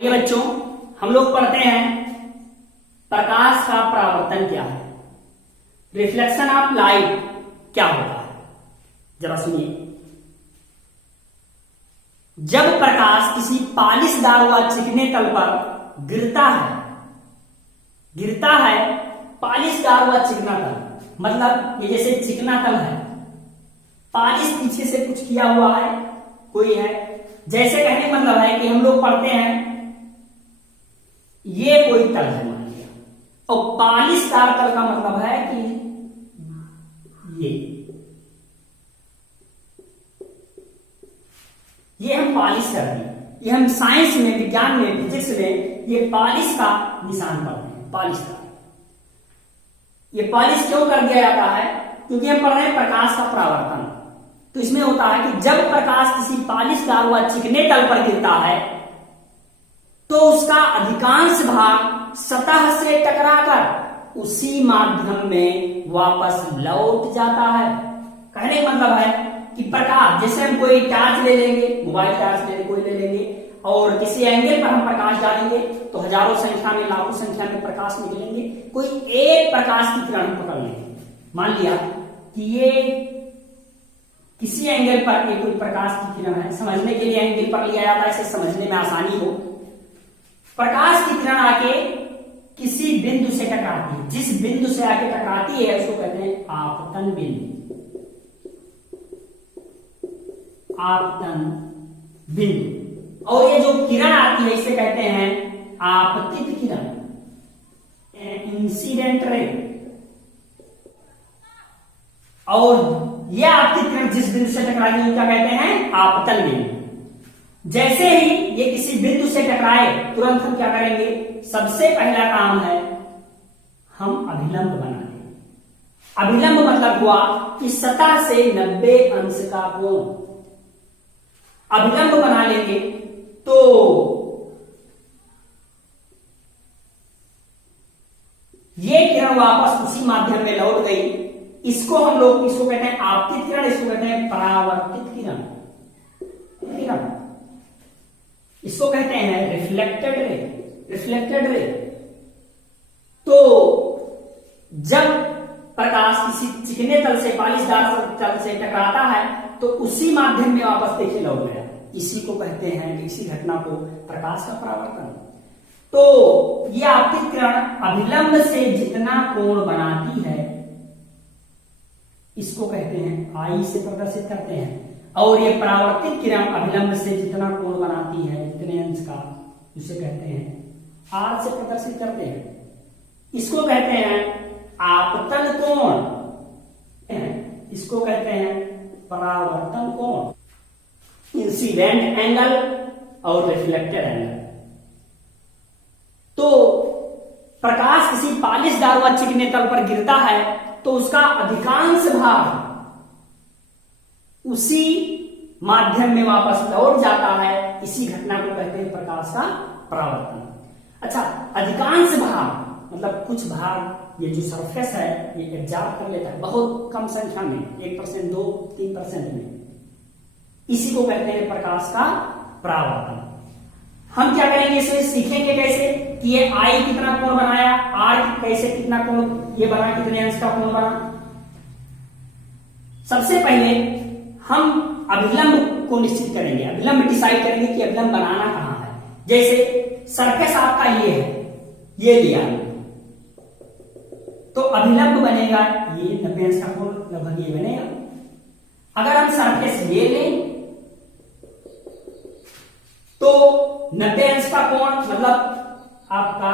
ये बच्चों हम लोग पढ़ते हैं प्रकाश का परावर्तन क्या है, रिफ्लेक्शन ऑफ लाइट क्या होता है। जरा सुनिए, जब प्रकाश किसी पालिशदार व चिकने तल पर गिरता है पालिशदार व चिकना तल, मतलब ये जैसे चिकना तल है, पालिश पीछे से कुछ किया हुआ है, कोई है, जैसे कहने मतलब है कि हम लोग पढ़ते हैं ये कोई तल है मान लिया, और पालिशदार तल का मतलब है कि ये हम पालिश करते हैं, ये हम साइंस में, विज्ञान में, फिजिक्स में ये पालिश का निशान पढ़ते हैं, पालिश का। ये पालिश क्यों कर दिया जाता है? क्योंकि हम पढ़ रहे हैं प्रकाश का परावर्तन। तो इसमें होता है कि जब प्रकाश किसी पालिशदार व चिकने तल पर गिरता है तो उसका अधिकांश भाग सतह से टकराकर उसी माध्यम में वापस लौट जाता है। कहने का मतलब है कि प्रकाश, जैसे हम कोई टार्च ले लेंगे, मोबाइल टार्च ले कोई ले लेंगे, और किसी एंगल पर हम प्रकाश डालेंगे तो हजारों संख्या में, लाखों संख्या में प्रकाश निकलेंगे। कोई एक प्रकाश की किरण पकड़ लेंगे, मान लिया कि ये किसी एंगल पर कोई प्रकाश की किरण है, समझने के लिए एंगल पर लिया जाता है, इसे समझने में आसानी हो। प्रकाश की किरण आके किसी बिंदु से टकराती है, जिस बिंदु से आके टकराती है उसको कहते हैं आपतन बिंदु, आपतन बिंदु। और ये जो किरण आती है इसे कहते हैं आपतित किरण, इंसिडेंट रे। और यह आपतित किरण जिस बिंदु से टकराएगी क्या कहते हैं? आपतन बिंदु। जैसे ही ये किसी बिंदु से टकराए तुरंत हम क्या करेंगे? सबसे पहला काम है हम अभिलंब बना लेंगे। अभिलंब मतलब हुआ कि सतह से 90 अंश का कोण। अभिलंब बना लेंगे तो ये किरण वापस उसी माध्यम में लौट गई। इसको हम लोग इसको कहते हैं आपतित किरण, इसको कहते हैं परावर्तित किरण, इसको कहते हैं रिफ्लेक्टेड रे, रिफ्लेक्टेड रे। तो जब प्रकाश किसी चिकने तल से, पालिशदार तल से टकराता है तो उसी माध्यम में वापस देखिए लौट गया। इसी को कहते हैं, इसी घटना को प्रकाश का परावर्तन। तो यह आपतित किरण अभिलंब से जितना कोण बनाती है इसको कहते हैं आई से प्रदर्शित करते हैं, और ये परावर्तित किरण अभिलंब से जितना कोण बनाती है, जितने अंश का, उसे कहते हैं आर से प्रदर्शित करते हैं। इसको कहते हैं आपतन कोण, इसको कहते हैं परावर्तन कोण, इंसिडेंट एंगल और रिफ्लेक्टेड एंगल। तो प्रकाश किसी पालिशदार व चिकने तल पर गिरता है तो उसका अधिकांश भाग उसी माध्यम में वापस लौट जाता है। इसी घटना को कहते हैं प्रकाश का परावर्तन। अच्छा, अधिकांश भाग मतलब कुछ भाग, ये जो सरफेस है ये एब्जॉर्ब कर लेता है बहुत कम संख्या में, 1%, 2-3% में, इसी को कहते हैं प्रकाश का परावर्तन। हम क्या करेंगे, इसे सीखेंगे कैसे कि ये आई कितना कोण बनाया, आर कैसे कितना कोण ये बना, कितने अंश का कोण बना। सबसे पहले हम अभिलंब को निश्चित करेंगे, अभिलंब डिसाइड करेंगे कि अभिलंब बनाना कहां है। जैसे सरफेस आपका ये है, ये लिया तो अभिलंब बनेगा ये 90 अंश का कोण लगभग ये बनेगा। अगर हम सरफेस ये लें तो 90 अंश का कोण मतलब आपका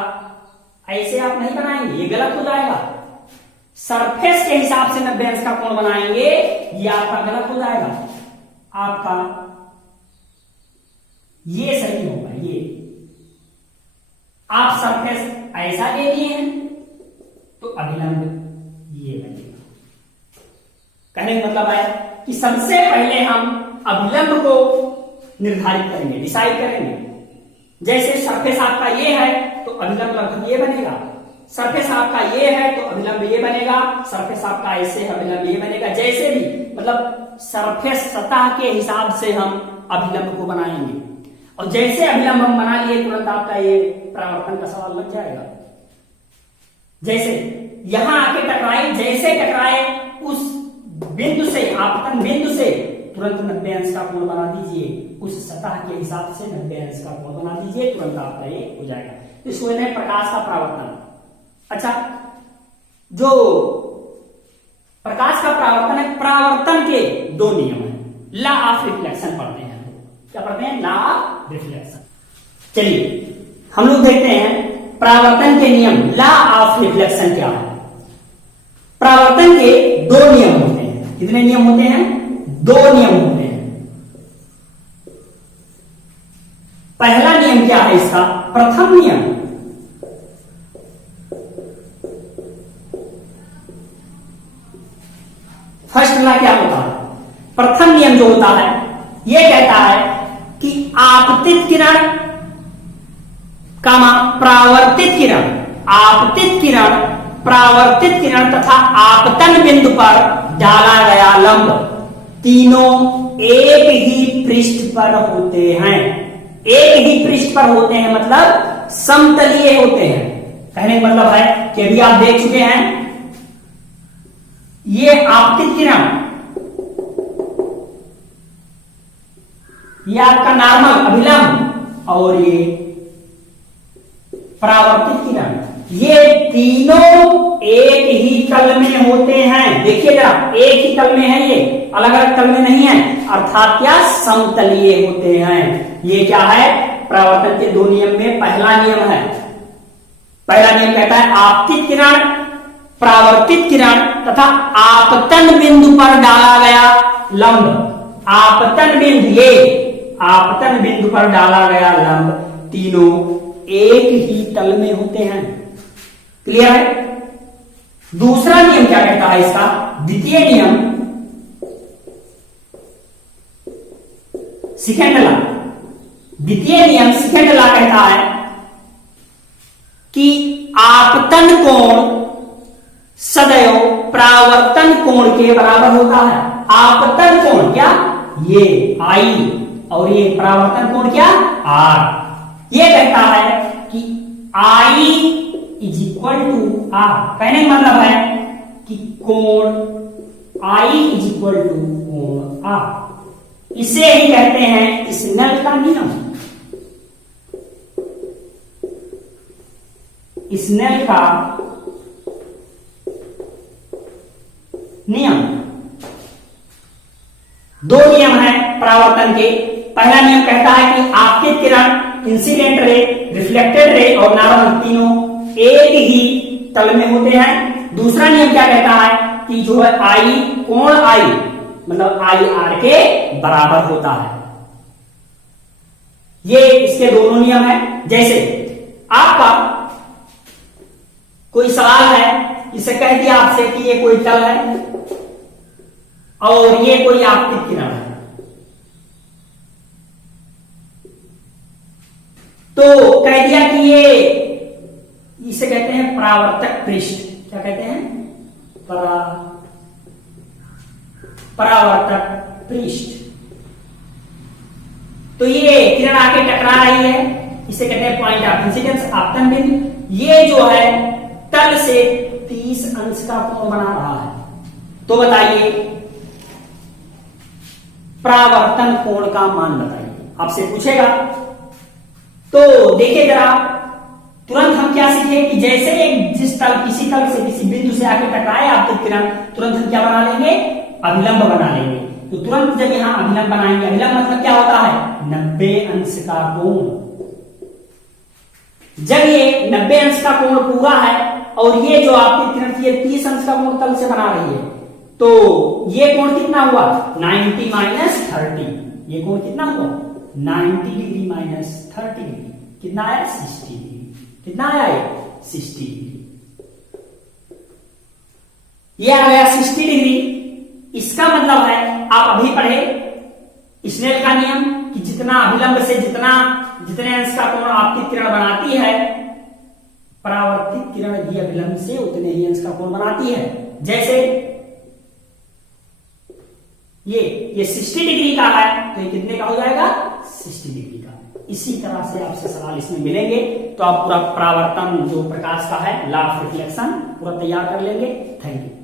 ऐसे आप नहीं बनाएंगे, ये गलत हो जाएगा। सरफेस के हिसाब से 90 अंश का कोण बनाएंगे, ये आपका गलत हो जाएगा। आपका ये सही होगा। ये आप सरफेस ऐसा ले लिए हैं तो अभिलंब ये बनेगा। कहने का मतलब है कि सबसे पहले हम अभिलंब को निर्धारित करेंगे, डिसाइड करेंगे। जैसे सरफेस आपका ये है तो अभिलंब लगभग ये बनेगा, सरफेस आपका ये है तो अभिलंब ये बनेगा, सरफेस आपका ऐसे है अभिलंब ये बनेगा। जैसे भी मतलब सरफेस, सतह के हिसाब से हम अभिलंब को बनाएंगे। और जैसे अभिलंब हम बना लिए तुरंत आपका ये परावर्तन का सवाल लग जाएगा। जैसे यहां आके टकराए, जैसे टकराए उस बिंदु से, आपतन बिंदु से तुरंत 90 अंश का कोण बना दीजिए, उस सतह के हिसाब से 90 अंश का कोण बना दीजिए, तुरंत आपका ये हो जाएगा। इसको कहते हैं प्रकाश का परावर्तन। अच्छा, जो प्रकाश का परावर्तन है, परावर्तन के दो नियम है। लॉ ऑफ रिफ्लेक्शन पढ़ते हैं हम लोग। क्या पढ़ते हैं? Law of reflection. चलिए हम लोग देखते हैं परावर्तन के नियम, लॉ ऑफ रिफ्लेक्शन क्या है। परावर्तन के दो नियम होते हैं। कितने नियम होते हैं? दो नियम होते हैं। पहला नियम क्या है इसका? प्रथम नियम, फर्स्ट लॉ क्या होता है? प्रथम नियम जो होता है यह कहता है कि आपतित किरण कामा परावर्तित किरण, आपतित किरण, परावर्तित किरण तथा आपतन बिंदु पर डाला गया लंब तीनों एक ही पृष्ठ पर होते हैं। एक ही पृष्ठ पर होते हैं मतलब समतलीय होते हैं। कहने का मतलब है कि अभी आप देख चुके हैं ये आपतित किरण, ये आपका नॉर्मल अभिलंब और ये परावर्तित किरण, ये तीनों एक ही तल में होते हैं। देखिए जरा, एक ही तल में है, ये अलग अलग तल में नहीं है, अर्थात क्या? समतलीय होते हैं। ये क्या है? परावर्तन के दो नियम में पहला नियम है। पहला नियम कहता है आपतित किरण, परावर्तित किरण तथा आपतन बिंदु पर डाला गया लंब, आपतन बिंदु, ये आपतन बिंदु पर डाला गया लंब तीनों एक ही तल में होते हैं। क्लियर है? दूसरा नियम क्या कहता है इसका? द्वितीय नियम, सेकेंड लॉ। द्वितीय नियम सेकेंड लॉ कहता है कि आपतन कोण सदैव परावर्तन कोण के बराबर होता है। आपतन कोण क्या? ये आई, और ये परावर्तन कोण क्या? आर। ये कहता है कि I is equal to are. कहने का मतलब है कि कोण आई इज इक्वल टू कोण आर। इसे ही कहते हैं स्नेल का नियम। स्नेल का नियम। दो नियम है परावर्तन के। पहला नियम कहता है कि आपतित किरण, इंसिडेंट रे, रिफ्लेक्टेड रे और नॉर्मल तीनों एक ही तल में होते हैं। दूसरा नियम क्या कहता है कि जो है आई, कोण आई मतलब आई आर के बराबर होता है। ये इसके दोनों नियम है। जैसे आपका कोई सवाल है, इसे कह दिया आपसे कि ये कोई तल है और ये कोई आपतित किरण है, तो कह दिया कि ये, इसे कहते हैं परावर्तक पृष्ठ। क्या कहते हैं? परावर्तक पृष्ठ। तो ये किरण आके टकरा रही है, इसे कहते हैं पॉइंट ऑफ इंसिडेंस, आपतन बिंदु। ये जो है तल से 30 अंश का कोण बना रहा है। तो बताइए परावर्तन कोण का मान बताइए, आपसे पूछेगा। तो देखिए जरा, तुरंत हम क्या सीखे कि जैसे जिस तल, किसी तल से किसी बिंदु से आके टकराए आपतित किरण, तुरंत हम क्या बना लेंगे? अभिलंब बना लेंगे। तो तुरंत जब यहां अभिलंब बनाएंगे, अभिलंब मतलब क्या होता है? 90 अंश का कोण। जब ये 90 अंश का कोण पूरा है और ये जो आपतित किरण थी 30 अंश का कोण तल से बना रही है, तो ये कोण कितना हुआ? 90 माइनस 30। ये कोण कितना हुआ? 90 डिग्री माइनस 30 डिग्री। कितना आया? 60 डिग्री। कितना आया? 60 डिग्री। ये आ गया 60 डिग्री। इसका मतलब है, आप अभी पढ़े स्नेल का नियम कि जितना अभिलंब से जितने अंश का कोण आपतित किरण बनाती है, परावर्तित किरण भी अभिलंब से उतने ही अंश का कोण बनाती है। जैसे ये 60 डिग्री का है, तो ये कितने का हो जाएगा? 60 डिग्री का। इसी तरह से आपसे सवाल इसमें मिलेंगे, तो आप पूरा परावर्तन जो प्रकाश का है, लॉ ऑफ रिफ्लेक्शन पूरा तैयार कर लेंगे। Thank you.